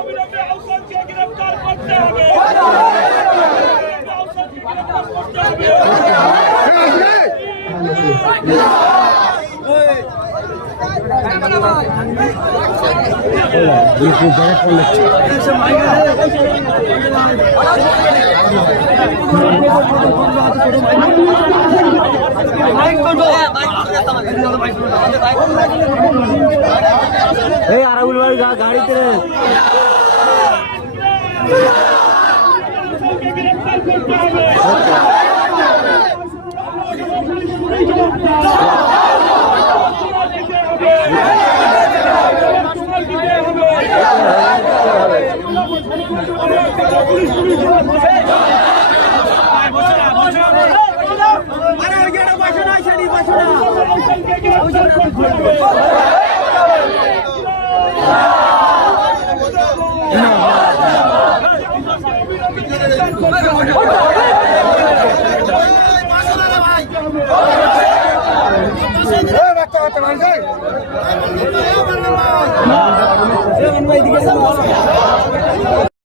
অবিলম্বে আহসানকে গ্রেফতার করতে হবে। আহসানকে গ্রেফতার করতে হবে। এই আরাবুল ভাই গাড়িতে গ্রেফতার করতে হবে। ভাই